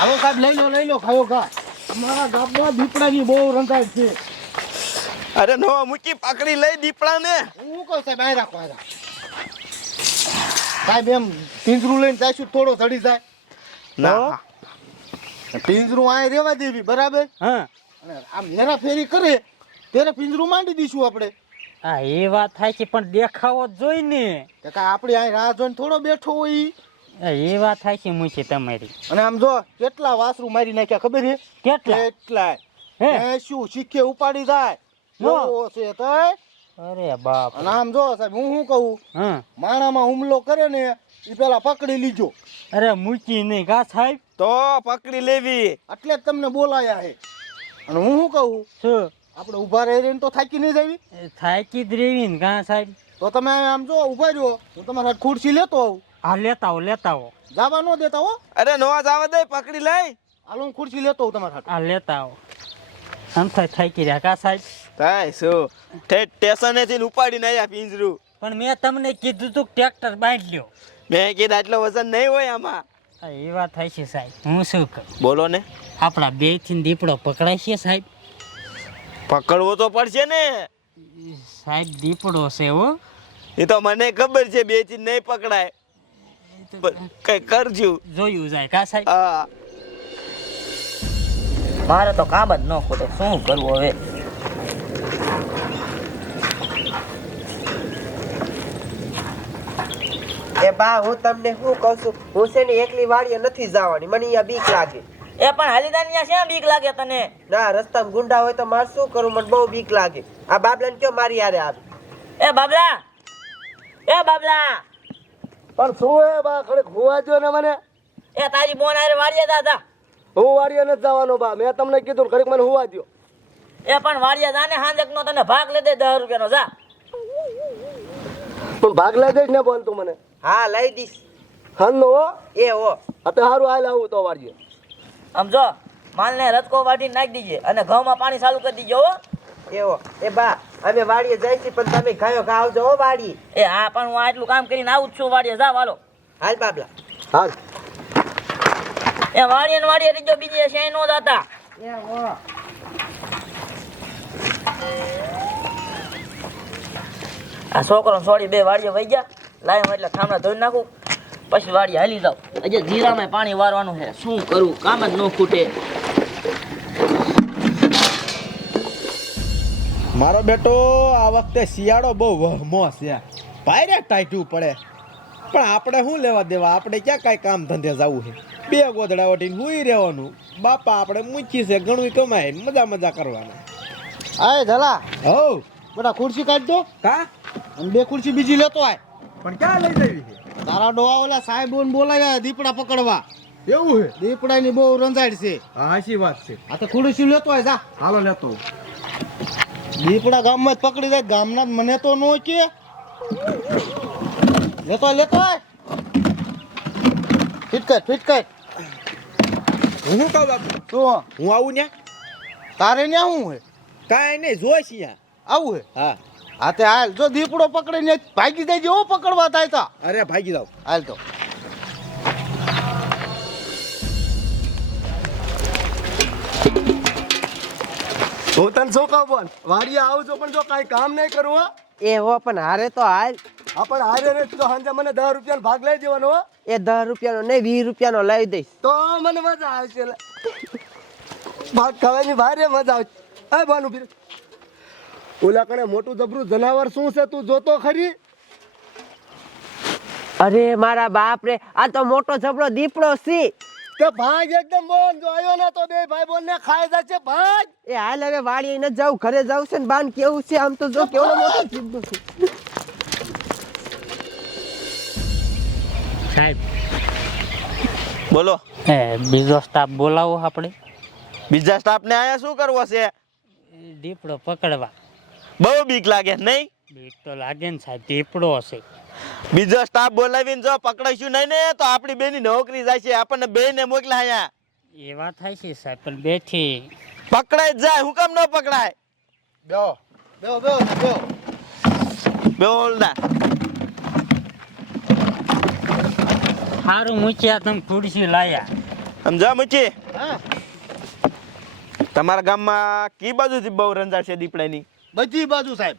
હાલો કાપ લઈ લો લઈ લો ખાયો ખા. અમારા ગામમાં દીપડાની બહુ રંધાય છે. અરે નો મૂકી પાકડી લઈ દીપડાને. હું શું કહું સાહેબ આ રાખો આ સાહેબ એમ પિંજરું લઈને જઈશું થોડો ચડી જાય. ના. પિંજરું આ રેવા દેવી બરાબર? હા. અને આમ હેરા ફેરી કરે ત્યારે પિંજરું માંડી દઈશું આપણે. હા એ વાત થાય છે પણ દેખાવો જ જોઈ ને. કે આપણે અહીં રાહ જોઈને થોડો બેઠો હોય એ વાત થાય છે મૂછી તમારી. અને આમ જો કેટલા વાસરું મારી નાખ્યા ખબર છે? કેટલા? કેટલા હે? હે શું શીખે ઉપાડી જાય? જો. છે તોય. અરે બાપ. અને આમ જો સાહેબ હું શું કહું? હા? માણામાં હુમલો કરે ને એ પેલા પકડી લીજો. અરે મૂકી નહીં કા સાહેબ? તો પકડી લેવી. એટલે જ તમને બોલાયા છે. અને હું શું કહું? શું? આપણે ઊભા રહી તો થાકી નહીં જવી? થાકી જ રહેવી ને કા સાહેબ? તો તમે આમ જો ઊભા રહ્યો હું તમારા ખુરશી લેતો આવું. હા લેતા આવો લેતા આવો. જવા ન દેતા હો. અરે નો જવા દે પકડી લઈ. હાલો હું ખુરશી લેતો આવું તમારા હા આ લેતા આવો. આમ થાય થાકી રહ્યા કા સાહેબ? થાય શું? ઠેઠ સ્ટેશને થી ઉપાડીને આવ્યા પિંજરું. પણ મેં તમને કીધું તું ટ્રેક્ટર બાંધી લ્યો. મેં કીધું આટલો વજન નહીં હોય આમાં. હા એ વાત થાય છે સાહેબ. હું શું કરું બોલો ને. આપણા બેથી દીપડો પકડાય છે સાહેબ. પકડવો તો પડશે ને. સાહેબ દીપડો છે હો. એ તો મને ખબર છે બેથી નહીં પકડાય. કઈ કરજો. જોયું જાય કા સાહેબ? હા. મારે તો કામ જ ન ખોટે. શું કરવું હવે? એ બા હું તમને શું કહું છું? હું છે ને એકલી વાડીએ નથી જવાની. મને અહીંયા બીક લાગે. એ પણ હાલીદાન અહીંયા શેમ બીક લાગે તને? ના રસ્તામાં ગુંડા હોય તો મારે શું કરું મને બહુ બીક લાગે. આ બાબલાને કયો મારી યારે આવે? એ બાબલા! એ બાબલા! પણ શું હે બા ખરે ખોવા જો ને મને? એ તારી બોન આરે વાડીએ દાદા. હું વાડીએ નથી જવાનો બા મેં તમને કીધું ઘડીક મને હોવા દો એ પણ વાડીએ જાને હાંજક નો તને ભાગ લે દે દસ રૂપિયાનો જા. પણ ભાગ લઈ દઈશ ને બોલ તું મને. હા લઈ દઈશ. હન હો. એ હો. અત્યારે સારું હાલ આવું તો વાડીએ. સમજો માલને રતકો વાટી નાખી દીજે અને ઘઉંમાં પાણી ચાલુ કરી દીજો હો. એ હો એ બા અમે વાડીએ જઈશું પણ તમે ખાયો ખા આવજો હો વાડી. એ હા પણ હું આટલું કામ કરીને આવું જ છું વાડીએ જા વાલો હાલ બાબલા. હાલ. એ વાડીએ ને વાડીએ રીજો બીજે છે નો દાતા એ હો. આ છોકરો સોડી છોડી બે વાડીએ વહી ગયા. લાય એટલે થામણા ધોઈ નાખું. પછી વાડીએ હાલી જાવ હજી જીરામાં પાણી વારવાનું છે. શું કરું? કામ જ ન ખૂટે. મારો બેટો આ વખતે શિયાળો બહુ વહમો છે. પાયરે ટાઈટું પડે. પણ આપણે શું લેવા દેવા? આપણે ક્યાં કાંઈ કામ ધંધે જવું છે? બે ગોદડા વટીને હુઈ રહેવાનું. બાપા આપણે મૂકી છે ઘણું કમાય. મજા મજા કરવાના. આય ધલા હો. બધા ખુરશી કાઢજો. કા? અને બે ખુરશી બીજી લેતો આય. પણ ક્યાં લઈ જવી છે? તારા ડોવા ઓલા સાહેબ બોલાવ્યા દીપડા પકડવા. એવું છે? દીપડાની બહુ રંજાડ છે. હા હાચી વાત છે. આ તો ખુરશી લેતો આય જા. હાલો લેતો દીપડા ગામમાં જ પકડી જાય ગામના જ મને તો નો કે. લેતો લેતો આય. ફિટ કર ફિટ કર. હું કહું બાપુ? શું? હું આવું ને તારે ને શું હે? કાંઈ નહીં જોઈશ અહીંયા આવું હે? હા. હા તે હાલ જો દીપડો પકડીને ભાગી જાય જેવો પકડવા થાય તા. અરે ભાગી જાવ હાલ તો. હું તને શું કહું બોલ વાડીએ આવું છું પણ જો કાંઈ કામ નહીં કરું હો. એ હો પણ હારે તો હાલ. હા પણ હારે રે તો સાંજે મને દસ રૂપિયાનો ભાગ લઈ દેવાનો હો. એ દસ રૂપિયાનો નહીં વીસ રૂપિયાનો લઈ દઈશ. તો મને મજા આવશે. ભાગ ખાવાની ભારે મજા આવશે. એ ભાનુ ફીર ઓલા કણે મોટું જબરું જનાવર શું છે તું જોતો ખરી? અરે મારા બાપ રે આ તો મોટો જબરો દીપડો સી કે ભાગ એકદમ બોન જો આવ્યો ને તો બે ભાઈ બોન ને ખાઈ જશે ભાગ એ હાલ હવે વાળી ન જાવ ઘરે જાવ છે ને બાન કેવું છે? આમ તો જો કેવો મોટો જીબડો છે. સાહેબ. બોલો. એ બીજો સ્ટાફ બોલાવો આપણે. બીજા સ્ટાફને આયા શું કરવો છે? દીપડો પકડવા. બહુ બીક લાગે નહીં? બીક તો લાગે ને સાહેબ દીપડો હશે. બીજો સ્ટાફ બોલાવીને જો પકડાઈશું નહીં ને તો આપણી બેની નોકરી જાય છે. આપણને બેને મોકલા અહીંયા. એ વાત થાય છે સાહેબ પણ બેઠી. પકડાઈ જ જાય હું કેમ ન પકડાય? બેહો બેહો બેહો બેહો. ના. સારું મૂચ્યા તમે ખુરશી લાયા. સમજા મૂચી હા. તમારા ગામમાં કી બાજુથી બહુ રંજાશે છે દીપડાની? બધી બાજુ સાહેબ.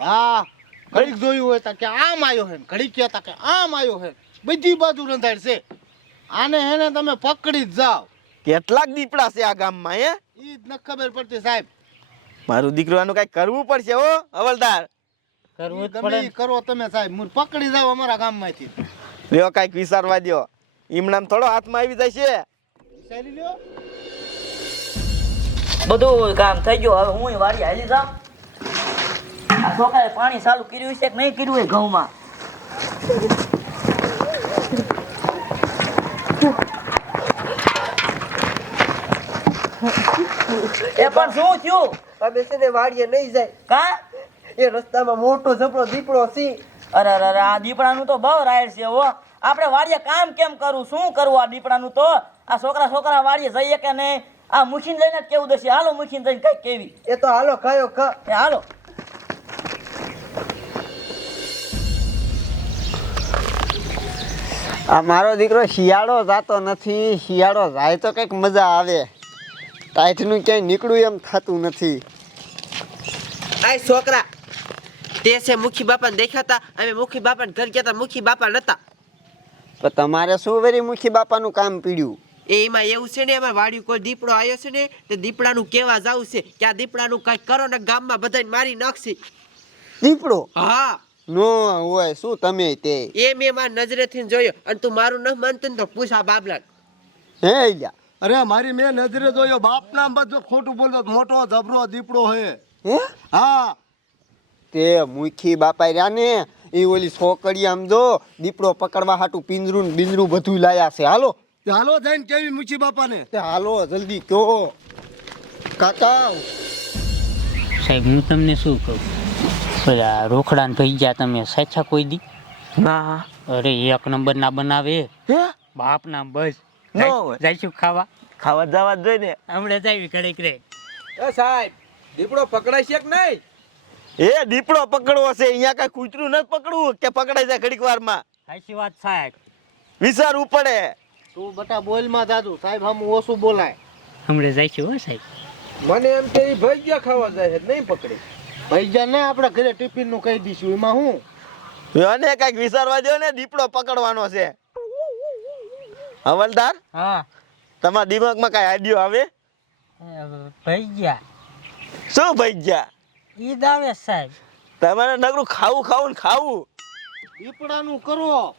હા. ઘડીક જોયું હોય તો કે આમ આવ્યો હે ઘડીક કહેતા કે આમ આવ્યો હે બધી બાજુ રંધાય છે. આને હેને તમે પકડી જ જાઓ. કેટલાક દીપડા છે આ ગામમાં હે? ઈ જ ન ખબર પડતી સાહેબ. મારું દીકરું આનું કઈ કરવું પડશે હો હવલદાર? કરવું તમે પડે કરો તમે સાહેબ. મુર પકડી જાઓ અમારા ગામમાંથી. લ્યો કંઈક વિચારવા દ્યો. ઈમણામ થોડો હાથમાં આવી જાય છે વિચારી લ્યો. બધું કામ થઈ ગયું. હવે હું વાડી હાલી જાઉં. આ છોકરાએ પાણી ચાલુ કર્યું છે કે નહીં કર્યું હોય ઘઉંમાં? એ પણ શું થયું? અમે છે ને વાડીએ નહીં જાય. કા? એ રસ્તામાં મોટો ઝપડો દીપડો છે અરે અરે આ દીપડાનું તો બહુ રાયડ છે હો. આપણે વાડીએ કામ કેમ કરવું શું કરવું આ દીપડાનું તો? આ છોકરા છોકરા વાડીએ જઈએ કે નહીં? આ મુખીને લઈને કેવું દશે? હાલો મુખીને જઈને કઈ કેવી. એ તો હાલો કયો ખ. હાલો. આ મારો દીકરો શિયાળો જાતો નથી શિયાળો જાય તો કંઈક મજા આવે. ટાઈટનું ક્યાંય નીકળું એમ થતું નથી. આય છોકરા તે છે મુખી બાપાને દેખાતા અમે મુખી બાપાને ઘર ગયા હતા મુખી બાપા નતા. પણ તમારે શું વેરી મુખી બાપાનું કામ પીડ્યું? એમાં એવું છે ને એમાં વાડી કોઈ દીપડો આવ્યો છે ને તે દીપડાનું કેવા જાવ છે કે આ દીપડાનું કઈ કરો ને ગામમાં બધાને મારી નાખશે. દીપડો? હા. નો હોય શું તમે તે? એ મેં મારી નજરેથી જોયો અને તું મારું ન માનતો ને તો પૂછા બાબલા હે લ્યા અરે મારી મેં નજરે જોયો બાપ નામ બધું ખોટું બોલતો મોટો જબરો દીપડો હે. હે? હા. તે મુખી બાપા રહ્યા ને એ ઓલી છોકરી આમ જો દીપડો પકડવા હાટું પિંજરું ને બિંજરું બધું લાયા છે. હાલો. તે હાલો જઈને કેવી મુખી બાપાને? તે હાલો જલ્દી કયો કાકા. સાહેબ હું તમને શું કહું? પેલા રોખડા ભાઈ ગયા તમે સાચા કોઈ દી? ના અરે એક નંબર ના બનાવે. હે? બાપ ના બસ ન. જઈશું ખાવા? ખાવા જવા જ જોઈએ ને. હમણાં જાવી ઘડીક રે. એ સાહેબ દીપડો પકડાય છે કે નહીં? એ દીપડો પકડવો છે. અહીંયા કઈ કૂતરું નથી પકડવું કે પકડાઈ જાય ઘડીક વારમાં? સાચી વાત સાહેબ. વિચારવું પડે. તું બટા બોલમાં દાદુ સાહેબ હમ ઓછું બોલાય. હમણાં જઈશું હો સાહેબ. મને એમ કે ભાઈ ગયા ખાવા જાય છે નહીં પકડી? ભાઈ જા ને આપણે ઘરે ટિફિનનું કહી દઈશું. એમાં હું? અને કંઈક વિચારવા દો ને દીપડો પકડવાનો છે. હવલદાર હા. તમારા દિમાગમાં કઈ આઈડિયો આવે? ભાઈ શું ભાઈ ગયા ઈદ આવે સાહેબ. તમારે નગરું ખાવું ખાવું ને ખાવું. દીપડાનું કરો.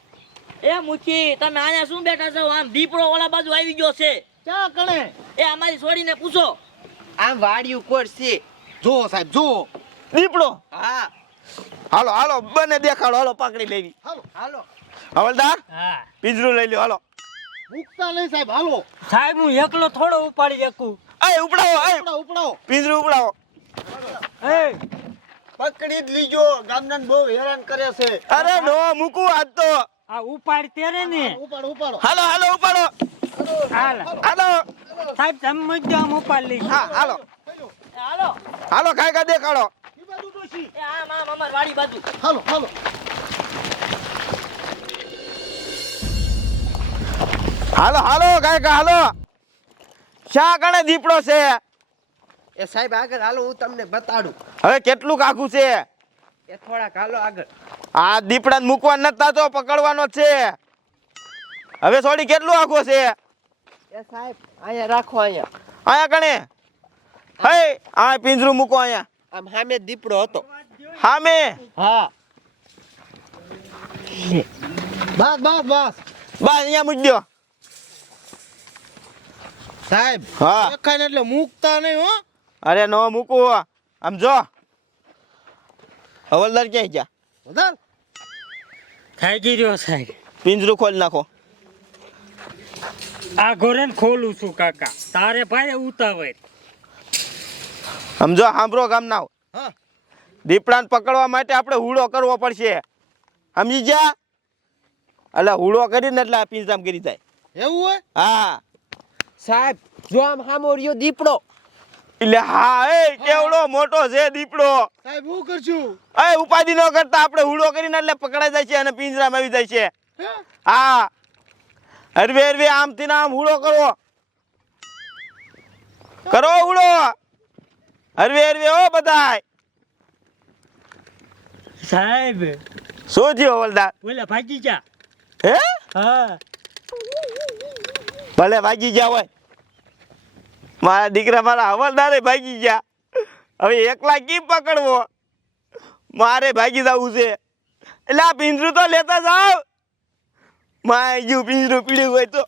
એ મુખી તમે અહીંયા શું બેઠા છો? આમ દીપડો ઓલા બાજુ આવી ગયો છે. ક્યાં કણે? એ અમારી છોડીને પૂછો. આમ વાડિયું કોર છે. જો સાહેબ જો દીપડો. હા. હાલો હાલો બને દેખાડો. હાલો પકડી લેવી. હાલો હાલો. હવલદાર હા. પિંજરું લઈ લ્યો હાલો. મુકતા નહીં સાહેબ હાલો. સાહેબ હું એકલો થોડો ઉપાડી શકું. એ ઉપડાવો એ. ઉપડાવો ઉપડાવો. પિંજરું ઉપડાવો. પકડી જ લીજો. ગામના બહુ હેરાન કરે છે. અરે નો મૂકું આજ તો. આ ઉપાડ તેરે ને. ઉપાડો ઉપાડો. હાલો હાલો ઉપાડો. હાલો. હાલો. સાહેબ તમે મજો આમ ઉપાડ લઈ હા હાલો. હાલો. હાલો કાય કા દેખાડો. આમ આમ અમારી વાડી બાજુ. હાલો હાલો. હાલો હાલો કાંઈ કાંઈ હાલો. શા કણે દીપડો છે? એ સાહેબ આગળ હાલો હું તમને બતાડું. હવે કેટલું કાકું છે? એ થોડાક હાલો આગળ. આ દીપડા મૂકવા નતા તો પકડવાનો જ છે. હવે સોડી કેટલું આખો છે એ સાહેબ અહીંયા રાખો અહીંયા. અહીંયા કણે? હે આ પિંજરું મૂકો અહીંયા. આમ સામે દીપડો હતો. હા હા. બસ બસ બસ. બસ અહીંયા મૂકી દો સાહેબ હા. દેખાય એટલે મૂકતા નહીં હો. અરે નો મૂકું આમ જો. હવલદાર ક્યાં ગયા? વધાર થાકી રહ્યો સાહેબ. પિંજરું ખોલી નાખો. આ ઘોરે ખોલું છું કાકા. તારે ભાઈ ઉતાવળ. સમજો સાંભળો ગામના. દીપડા દીપડાને પકડવા માટે આપણે હુડો કરવો પડશે. સમજી ગયા? એટલે હુડો કરીને એટલે પિંજામ કરી જાય. એવું હોય? હા. સાહેબ જો આમ સામો રહ્યો દીપડો. એટલે હા એ કેવડો મોટો છે દીપડો. સાહેબ હું કરશું? એ ઉપાધિ ન કરતા આપણે હુડો કરીને એટલે પકડાઈ જાય છે અને પિંજરામાં આવી જાય છે. હા? હરવે હરવે આમથી ને આમ હુડો કરો. કરો હુડો હરવે હરવે હો બધાય. સાહેબ શું થયું હવલદાર? ઓલા ભાગી જા. હે? હા. ભલે ભાગી ગયા હોય. મારા દીકરા મારા હવલદારે ભાગી ગયા. હવે એકલા કેમ પકડવો? મારે ભાગી જવું છે. એટલે આ પિંજરું તો લેતા જાવમાં ગયું પિંજરું પીડ્યું હોય તો.